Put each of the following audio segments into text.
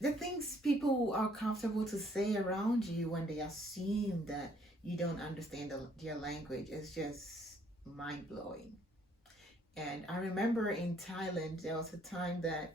the things people are comfortable to say around you when they assume that you don't understand their language is just mind blowing. And I remember in Thailand, there was a time that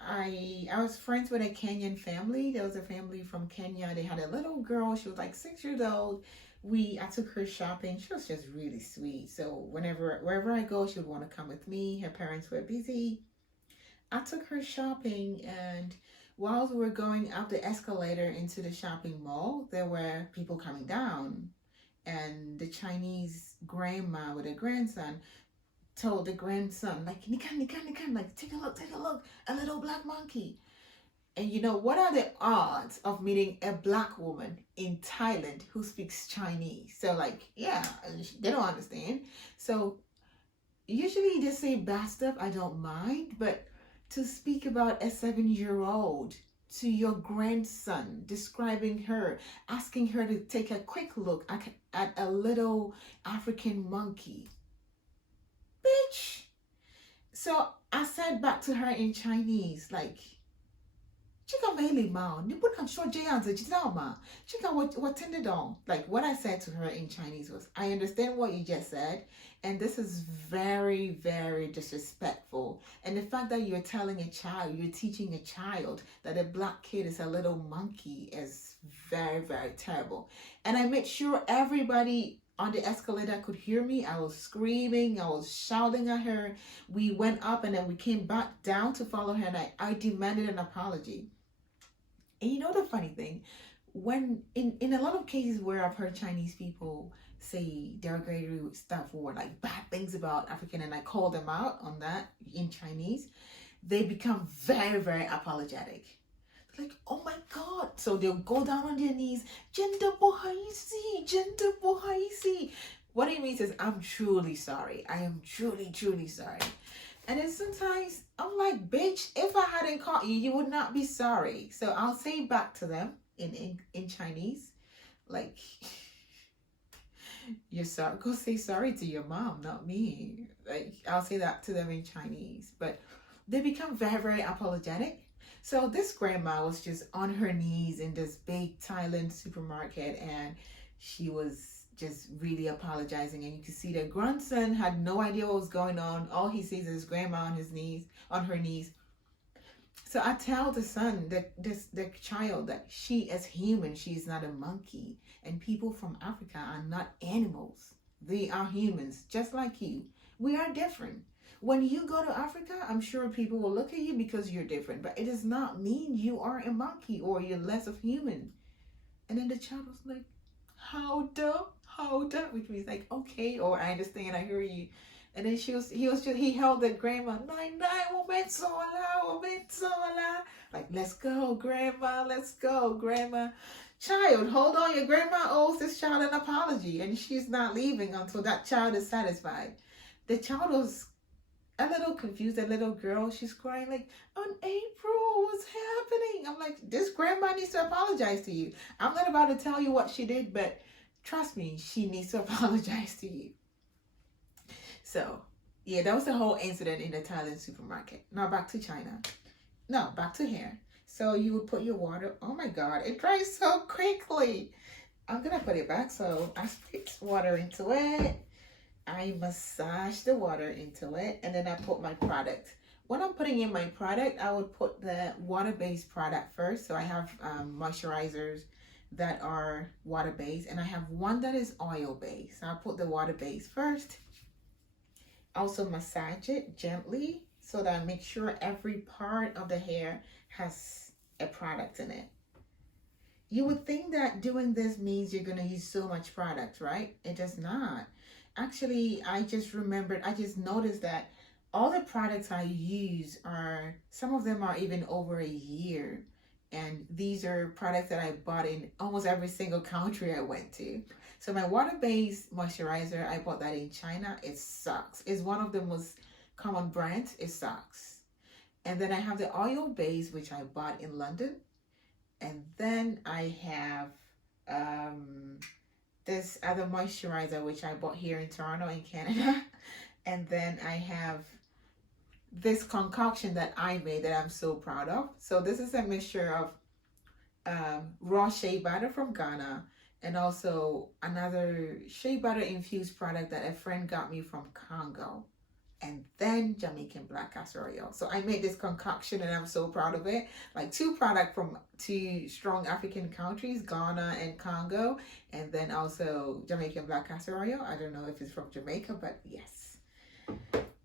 I was friends with a Kenyan family. There was a family from Kenya. They had a little girl. She was like 6 years old. I took her shopping. She was just really sweet. So wherever I go, she would want to come with me. Her parents were busy. I took her shopping, and while we were going up the escalator into the shopping mall, there were people coming down. And the Chinese grandma with her grandson told the grandson, like, Nikan, Nikan, Nikan, like, take a look, a little black monkey. And you know, what are the odds of meeting a black woman in Thailand who speaks Chinese? So, like, yeah, they don't understand. So, usually they say bad stuff, I don't mind, but to speak about a 7 year old to your grandson, describing her, asking her to take a quick look at a little African monkey, bitch. So I said back to her in Chinese, like, Chika mele mao, nipu na sure jayanza jitama. Chika what tended on. Like, what I said to her in Chinese was, I understand what you just said, and this is very, very disrespectful. And the fact that you're telling a child, you're teaching a child that a black kid is a little monkey is very, very terrible. And I made sure everybody on the escalator could hear me. I was screaming, I was shouting at her. We went up and then we came back down to follow her, and I demanded an apology. And you know the funny thing, when in a lot of cases where I've heard Chinese people say derogatory stuff or like bad things about African, and I call them out on that in Chinese, they become very, very apologetic. Like, oh my God. So they'll go down on their knees, gender bohaisi, gender bohaisi. What it means is, I'm truly sorry. I am truly, truly sorry. And then sometimes I'm like, bitch, if I hadn't caught you, you would not be sorry. So I'll say back to them in Chinese, like, you're sorry. Go say sorry to your mom, not me. Like, I'll say that to them in Chinese. But they become very, very apologetic. So this grandma was just on her knees in this big Thailand supermarket, and she was just really apologizing. And you could see that grandson had no idea what was going on. All he sees is grandma on her knees. So I tell the son, the child, that she is human. She is not a monkey. And people from Africa are not animals. They are humans, just like you. We are different. When you go to Africa, I'm sure people will look at you because you're different, but it does not mean you are a monkey or you're less of human. And then the child was like, how the, which means like, okay, or I understand, I hear you. And then he held the grandma, nine, like, let's go, grandma, let's go, grandma. Child, hold on, your grandma owes this child an apology, and she's not leaving until that child is satisfied. The child was a little confused, a little girl. She's crying like, on April, what's happening? I'm like, this grandma needs to apologize to you. I'm not about to tell you what she did, but trust me, she needs to apologize to you. So, yeah, that was the whole incident in the Thailand supermarket. Now back to China. No, back to hair. So you would put your water. Oh my God, it dries so quickly. I'm gonna put it back. So I spit water into it. I massage the water into it, and then I put my product. When I'm putting in my product, I would put the water-based product first. So I have moisturizers that are water-based, and I have one that is oil-based. So I'll put the water-based first. Also massage it gently so that I make sure every part of the hair has a product in it. You would think that doing this means you're going to use so much product, right? It does not. Actually, I just noticed that all the products I use some of them are even over a year. And these are products that I bought in almost every single country I went to. So my water-based moisturizer, I bought that in China. It sucks. It's one of the most common brands. It sucks. And then I have the oil-based, which I bought in London. And then I have this other moisturizer, which I bought here in Toronto in Canada. And then I have this concoction that I made that I'm so proud of. So this is a mixture of raw shea butter from Ghana, and also another shea butter infused product that a friend got me from Congo, and then Jamaican black castor oil. So I made this concoction and I'm so proud of it. Like two products from two strong African countries, Ghana and Congo, and then also Jamaican black castor oil. I don't know if it's from Jamaica, but yes.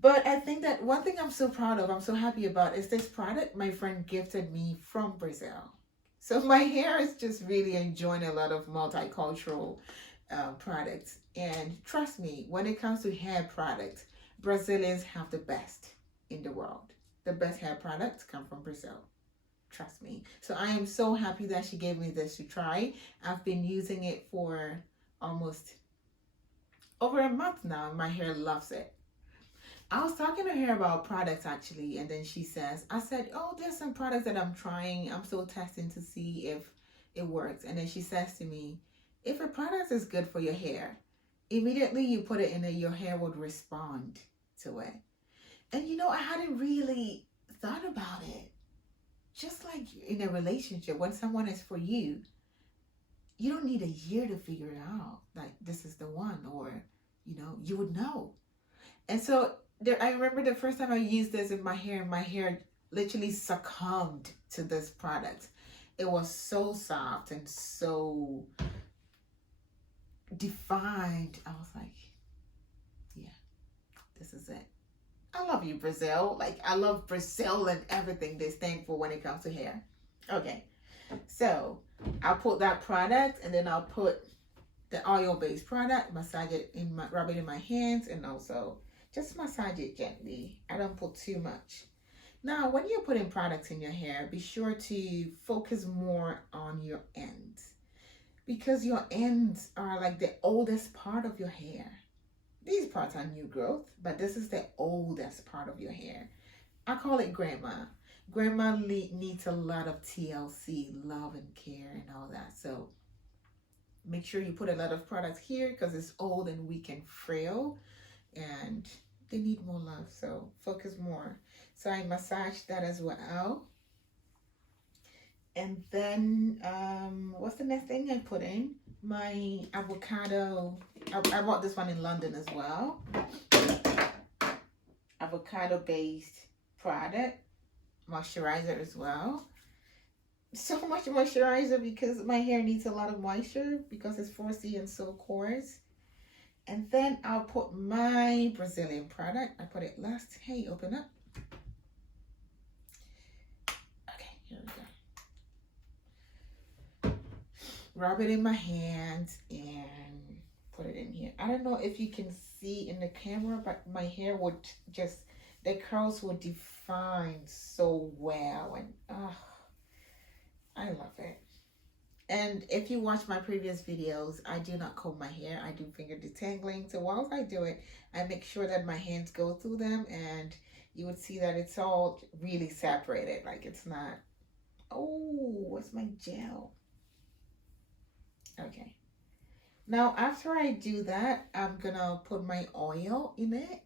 But I think that one thing I'm so proud of, I'm so happy about, is this product my friend gifted me from Brazil. So my hair is just really enjoying a lot of multicultural products. And trust me, when it comes to hair products, Brazilians have the best in the world. The best hair products come from Brazil. Trust me. So I am so happy that she gave me this to try. I've been using it for almost over a month now. My hair loves it. I was talking to her about products actually, and then she says, I said, oh, there's some products that I'm trying. I'm still testing to see if it works. And then she says to me, if a product is good for your hair, immediately you put it in it, your hair would respond to it. And you know, I hadn't really thought about it. Just like in a relationship, when someone is for you, you don't need a year to figure it out. Like, this is the one, or, you know, you would know. And so I remember the first time I used this in my hair literally succumbed to this product. It was so soft and so defined. I was like, yeah, this is it. I love you, Brazil. Like, I love Brazil and everything they stand for when it comes to hair. Okay, so I'll put that product, and then I'll put the oil-based product, massage it rub it in my hands, and also just massage it gently. I don't put too much. Now, when you're putting products in your hair, be sure to focus more on your ends, because your ends are like the oldest part of your hair. These parts are new growth, but this is the oldest part of your hair. I call it grandma. Grandma needs a lot of TLC, love and care and all that. So make sure you put a lot of products here, because it's old and weak and frail, and they need more love. So focus more. So I massage that as well. And then what's the next thing I put in? My avocado. I bought this one in London as well. Avocado based product, moisturizer as well. So much moisturizer because my hair needs a lot of moisture because it's 4C and so coarse. And then I'll put my Brazilian product. I put it last. Hey, open up. Okay, here we go. Rub it in my hands and put it in here. I don't know if you can see in the camera, but my hair would just, the curls would define so well. And I love it. And if you watch my previous videos, I do not comb my hair. I do finger detangling. So whilst I do it, I make sure that my hands go through them, and you would see that it's all really separated. Like, it's not, oh, what's my gel? Okay. Now, after I do that, I'm gonna put my oil in it.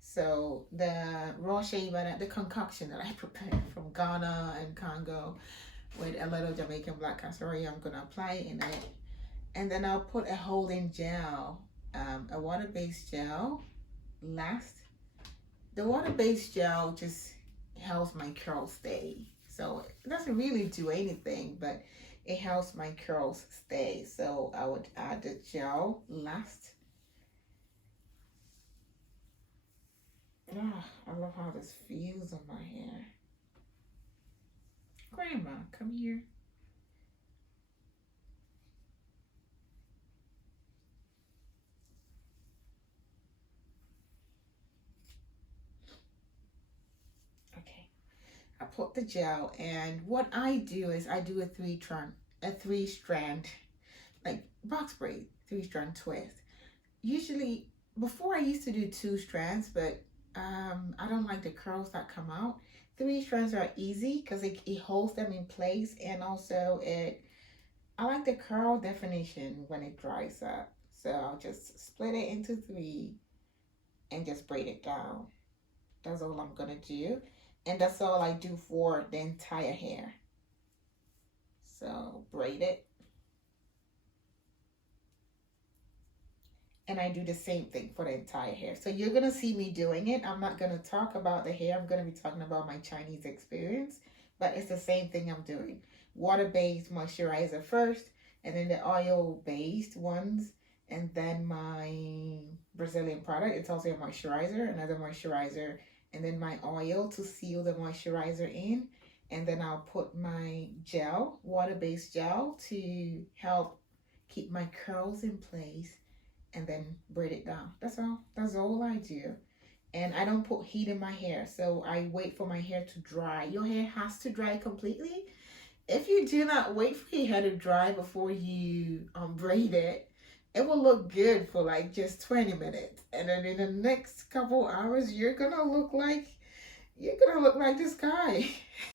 So the raw shea butter, the concoction that I prepared from Ghana and Congo, with a little Jamaican black castor oil, I'm gonna apply it in it, and then I'll put a holding gel, a water-based gel last. The water-based gel just helps my curls stay, so it doesn't really do anything, but it helps my curls stay. So I would add the gel last. I love how this feels on my hair. Grandma, come here. Okay, I put the gel, and what I do is I do a three strand, like box braid, 3-strand twist. Usually, before I used to do 2 strands, but I don't like the curls that come out. 3 strands are easy because it holds them in place, and also I like the curl definition when it dries up. So I'll just split it into 3 and just braid it down. That's all I'm gonna do. And that's all I do for the entire hair. So braid it. And I do the same thing for the entire hair. So you're gonna see me doing it. I'm not gonna talk about the hair. I'm gonna be talking about my Chinese experience, but it's the same thing I'm doing. Water-based moisturizer first, and then the oil-based ones, and then my Brazilian product. It's also a moisturizer, another moisturizer, and then my oil to seal the moisturizer in. And then I'll put my gel, water-based gel, to help keep my curls in place and then braid it down. That's all. That's all I do. And I don't put heat in my hair, so I wait for my hair to dry. Your hair has to dry completely. If you do not wait for your hair to dry before you braid it, it will look good for like just 20 minutes. And then in the next couple hours, you're gonna look like this guy.